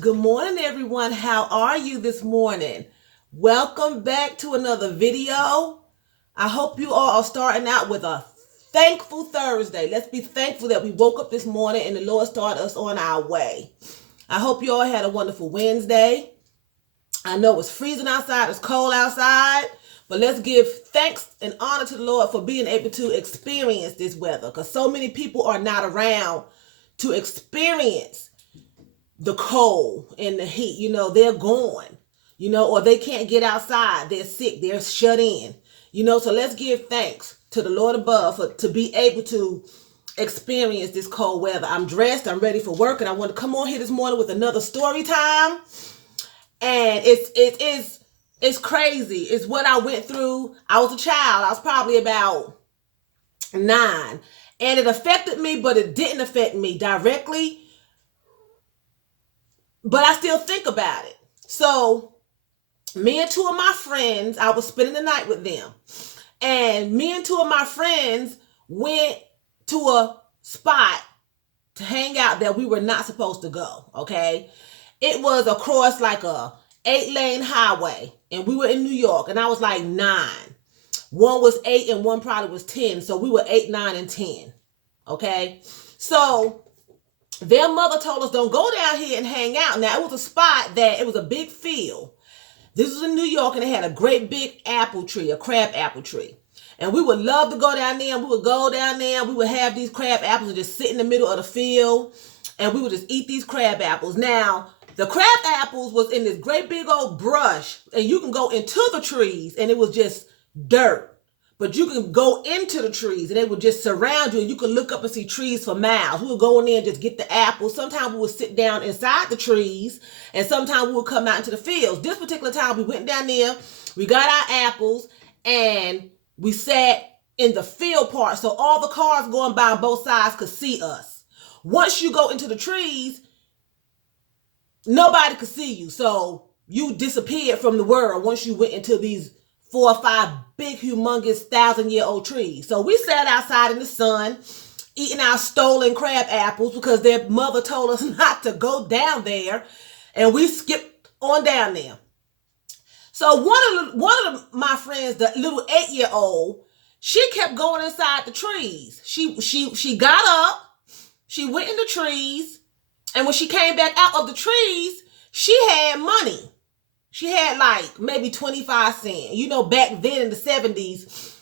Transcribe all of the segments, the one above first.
Good morning, everyone. How are you this morning? Welcome back to another video. I hope you all are starting out with a thankful Thursday. Let's be thankful that we woke up this morning and the Lord started us on our way. I hope you all had a wonderful Wednesday. I know it's freezing outside, it's cold outside, but let's give thanks and honor to the Lord for being able to experience this weather because so many people are not around to experience the cold and the heat. They're gone, or they can't get outside. They're sick. They're shut in, so let's give thanks to the Lord above to be able to experience this cold weather. I'm dressed. I'm ready for work. And I want to come on here this morning with another story time. And it's crazy. It's what I went through. I was a child. I was probably about 9. And it affected me, but it didn't affect me directly. But I still think about it. So me and 2 of my friends, I was spending the night with them. And me and 2 of my friends went to a spot to hang out that we were not supposed to go, okay? It was across like a 8-lane highway. And we were in New York. And I was like 9. One was 8 and one probably was 10. So we were 8, 9, and 10, okay? So their mother told us, don't go down here and hang out. Now, it was a spot that, it was a big field. This was in New York, and it had a great big apple tree, a crab apple tree. And we would love to go down there, and we would go down there, and we would have these crab apples and just sit in the middle of the field, and we would just eat these crab apples. Now, the crab apples was in this great big old brush, and you can go into the trees, and it was just dirt. But you can go into the trees and they would just surround you and you could look up and see trees for miles. We would go in there and just get the apples. Sometimes we would sit down inside the trees and sometimes we would come out into the fields. This particular time we went down there, we got our apples and we sat in the field part so all the cars going by on both sides could see us. Once you go into the trees, nobody could see you. So you disappeared from the world once you went into these 4 or 5 big, humongous, 1,000-year-old trees. So we sat outside in the sun, eating our stolen crab apples because their mother told us not to go down there, and we skipped on down there. So one of my friends, the little 8-year-old, she kept going inside the trees. She got up, she went in the trees, and when she came back out of the trees, she had money. She had like maybe 25 cents. Back then in the 70s,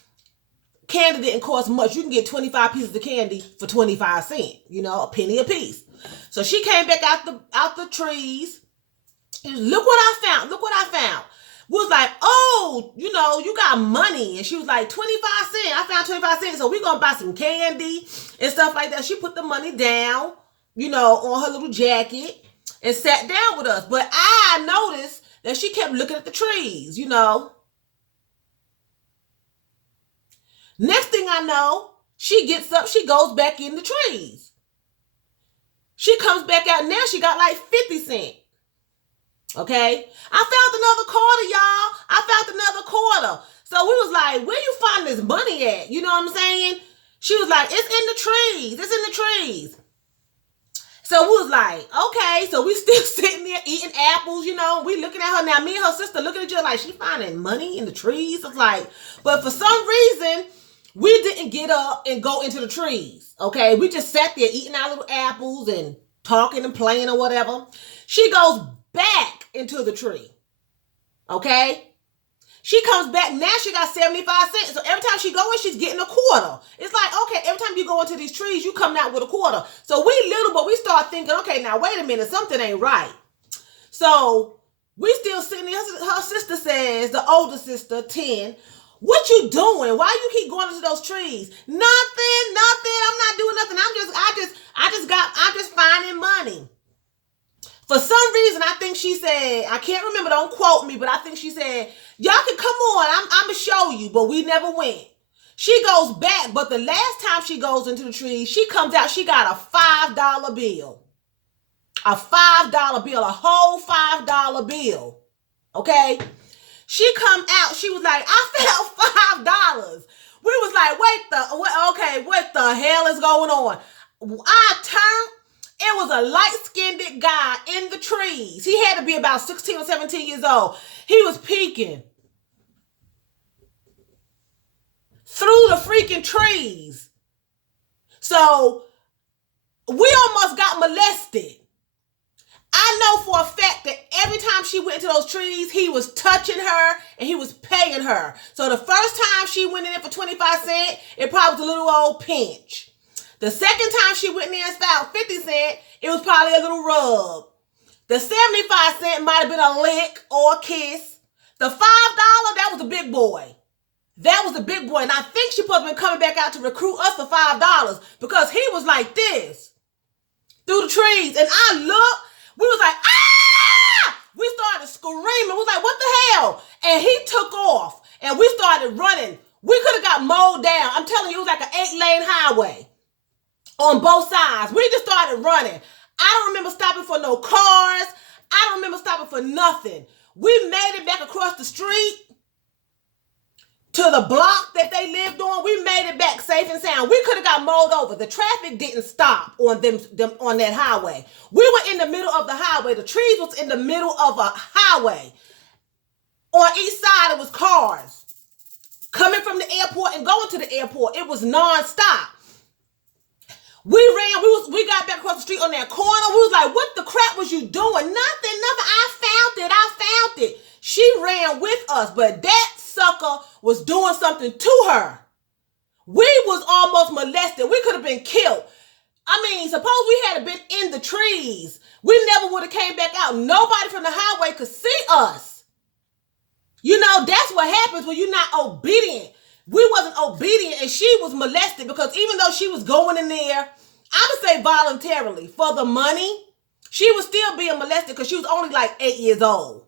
candy didn't cost much. You can get 25 pieces of candy for 25 cents, a penny a piece. So she came back out the trees. Look what I found. Look what I found. We was like, oh, you got money. And she was like, 25 cents. I found 25 cents. So we're going to buy some candy and stuff like that. She put the money down, on her little jacket and sat down with us. But I noticed that she kept looking at the trees, Next thing I know, she gets up, she goes back in the trees. She comes back out, now she got like 50 cents. Okay? I found another quarter, y'all. I found another quarter. So we was like, where you find this money at? You know what I'm saying? She was like, it's in the trees. It's in the trees. So we was like, okay, so we still sitting there eating apples, we looking at her. Now, me and her sister looking at each other like, she finding money in the trees? It's like, but for some reason, we didn't get up and go into the trees, okay? We just sat there eating our little apples and talking and playing or whatever. She goes back into the tree, okay? She comes back, now she got 75 cents. So every time she go in, she's getting a quarter. It's like, okay, every time you go into these trees, you come out with a quarter. So we little, but we start thinking, okay, now wait a minute, something ain't right. So we still sitting there. Her sister says, the older sister, 10, what you doing? Why you keep going into those trees? Nothing. I'm not doing nothing. I'm just finding money. For some reason, I think she said, I can't remember, don't quote me, but I think she said, y'all can come on, I'm going to show you, but we never went. She goes back, but the last time she goes into the trees, she comes out, she got a $5 bill. A $5 bill, a whole $5 bill, okay? She come out, she was like, I found $5. We was like, what the hell is going on? I turned, It was a light-skinned guy in the trees. He had to be about 16 or 17 years old. He was peeking through the freaking trees. So we almost got molested. I know for a fact that every time she went into those trees, he was touching her and he was paying her. So the first time she went in there for 25 cents, it probably was a little old pinch. The second time she went in there and found 50 cents, it was probably a little rub. The 75 cents might have been a lick or a kiss. The $5, that was a big boy. That was a big boy. And I think she supposed to be coming back out to recruit us for $5 because he was like this through the trees. And I looked. We was like, ah! We started screaming. We was like, what the hell? And he took off. And we started running. We could have got mowed down. I'm telling you, it was like an 8-lane highway on both sides. We just started running. I don't remember stopping for no cars. I don't remember stopping for nothing. We made it back across the street to the block that they lived on. We made it back safe and sound. We could have got mowed over. The traffic didn't stop on them on that highway. We were in the middle of the highway. The trees was in the middle of a highway. On each side, it was cars coming from the airport and going to the airport. It was nonstop. We ran. We got back across the street on that corner. We was like, what the crap was you doing? Nothing. I found it. She ran with us, but that sucker was doing something to her. We was almost molested. We could have been killed. I mean, suppose we had been in the trees. We never would have came back out. Nobody from the highway could see us. You know, that's what happens when you're not obedient. We wasn't obedient and she was molested because even though she was going in there, I would say voluntarily for the money, she was still being molested because she was only like 8 years old.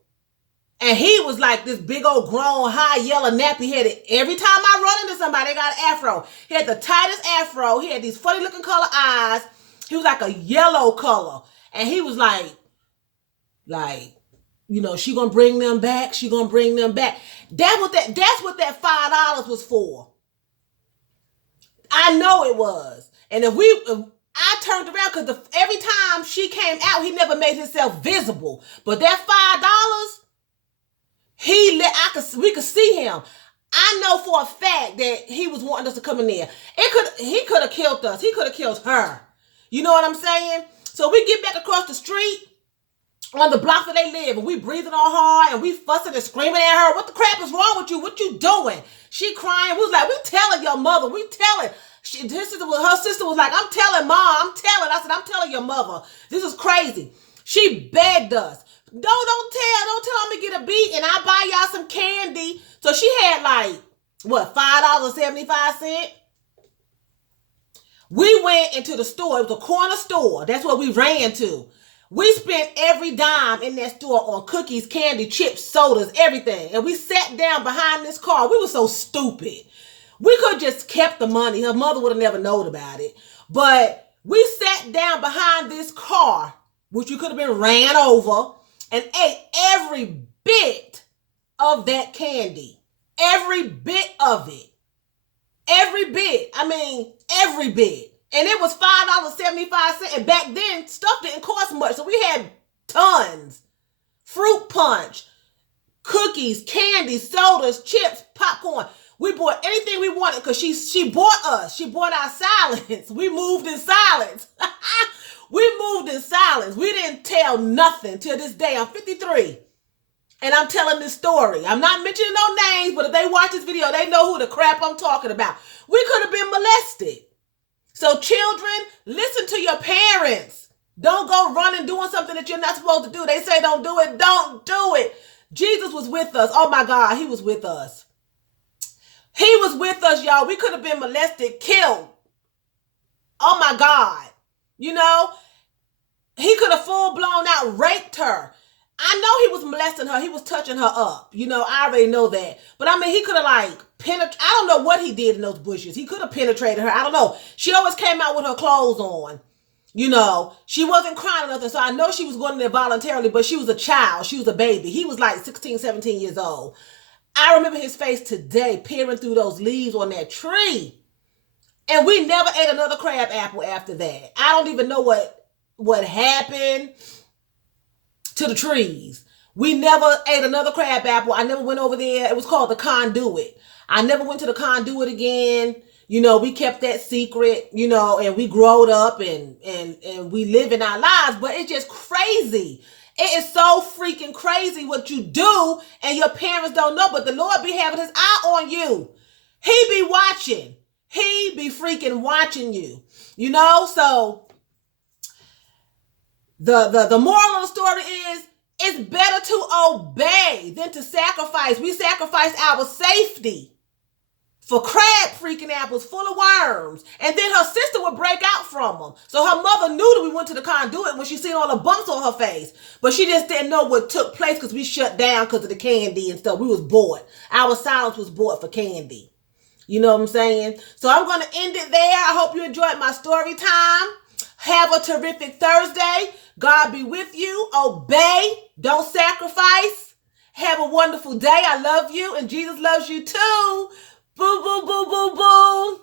And he was like this big old grown, high, yellow, nappy-headed. Every time I run into somebody, they got an afro. He had the tightest afro. He had these funny-looking color eyes. He was like a yellow color. And he was like, you know, she gonna bring them back. She gonna bring them back. That's what that $5 was for. I know it was. And if I turned around because every time she came out, he never made himself visible. But that $5, we could see him. I know for a fact that he was wanting us to come in there. He could have killed us. He could have killed her. You know what I'm saying? So we get back across the street on the block that they live, and we breathing all hard, and we fussing and screaming at her. What the crap is wrong with you? What you doing? She crying. We was like, we telling your mother. We telling. Her sister was like, I'm telling mom. I'm telling. I said, I'm telling your mother. This is crazy. She begged us. Don't tell I'm gonna get a beat and I'll buy y'all some candy. So she had like, what, $5.75? We went into the store. It was a corner store. That's what we ran to. We spent every dime in that store on cookies, candy, chips, sodas, everything. And we sat down behind this car. We were so stupid. We could have just kept the money. Her mother would have never known about it. But we sat down behind this car, which you could have been ran over, and ate every bit of that candy. Every bit of it. Every bit. I mean, every bit. And it was $5.75. And back then, stuff didn't cost much. So we had tons. Fruit punch, cookies, candy, sodas, chips, popcorn. We bought anything we wanted because she bought us. She bought our silence. We moved in silence. We moved in silence. We didn't tell nothing till this day. I'm 53. And I'm telling this story. I'm not mentioning no names, but if they watch this video, they know who the crap I'm talking about. We could have been molested. So children, listen to your parents. Don't go running doing something that you're not supposed to do. They say don't do it. Don't do it. Jesus was with us. Oh my God, he was with us. He was with us, y'all. We could have been molested, killed. Oh my God. You know, he could have full blown out raped her. I know he was molesting her. He was touching her up. You know, I already know that. But I mean, he could have like penetrated. I don't know what he did in those bushes. He could have penetrated her. I don't know. She always came out with her clothes on. You know, she wasn't crying or nothing. So I know she was going in there voluntarily, but she was a child. She was a baby. He was like 16, 17 years old. I remember his face today peering through those leaves on that tree. And we never ate another crab apple after that. I don't even know what what happened to the trees. We never ate another crab apple. I never went over there. It was called the Conduit. I never went to the Conduit again. You know, we kept that secret, you know, and we growed up and we live in our lives, but it's just crazy. It is so freaking crazy what you do and your parents don't know, but the Lord be having his eye on you. He be watching. He be freaking watching you. You know, so the moral of the story is it's better to obey than to sacrifice. We sacrifice our safety for crab freaking apples full of worms. And then her sister would break out from them. So her mother knew that we went to the Conduit when she seen all the bumps on her face. But she just didn't know what took place because we shut down because of the candy and stuff. We was bored. Our silence was bought for candy. You know what I'm saying? So I'm going to end it there. I hope you enjoyed my story time. Have a terrific Thursday. God be with you. Obey. Don't sacrifice. Have a wonderful day. I love you and Jesus loves you too. Boo, boo, boo, boo, boo.